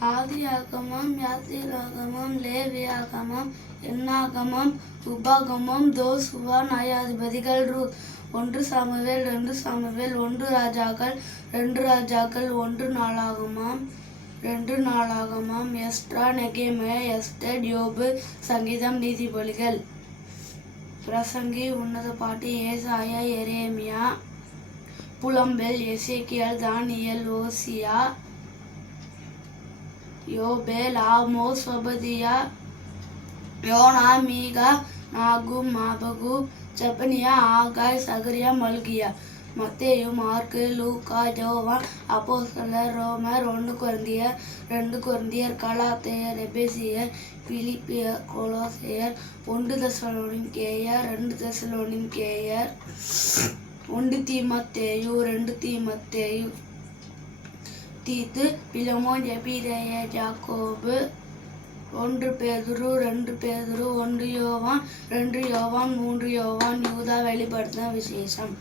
ஆதியாகமம், யாத்திராகமம், லேவியாகமம், எண்ணாகமம், உபாகமம், யோசுவா, நியாயாதிபதிகள், ரூத். 1 சாமுவேல், 2 சாமுவேல், 1 ராஜாக்கள், 2 ராஜாக்கள், 1 நாளாகமம், 2 நாளாகமம், எஸ்ட்ரா, நெகேமியா, எஸ்தேர், யோபு, சங்கீதம், நீதிமொழிகள், பிரசங்கி, உன்னத பாட்டு, ஏசாயா, எரேமியா, புலம்பல், எசேக்கியேல், தானியேல், ஓசியா, யோபேல், ஆமோஸ், ஒபதியா, யோனா, மீகா, நாகூம், மாபகூப், செப்பனியா, ஆகாய், சகரியா, மல்கியா. மத்தேயு, மார்க்கு, லூக்கா, யோவான், அப்போஸ்தலர், ரோமர், 1 கொரிந்தியர், 2 கொரிந்தியர், கலாத்தியர், எபேசியர், பிலிப்பியர், கொலோசையர், 1 தெசலோனிக்கேயர், 2 தெசலோனிக்கேயர், 1 தீமோத்தேயு, 2 தீமோத்தேயு, தீத்து, பிலமோன், எபிரேயர், யாக்கோபு, 1 பேதுரு, 2 பேதுரு, 1 யோவான், 2 யோவான், 3 யோவான், யூதா, வெளிப்படுத்தின விசேஷம்.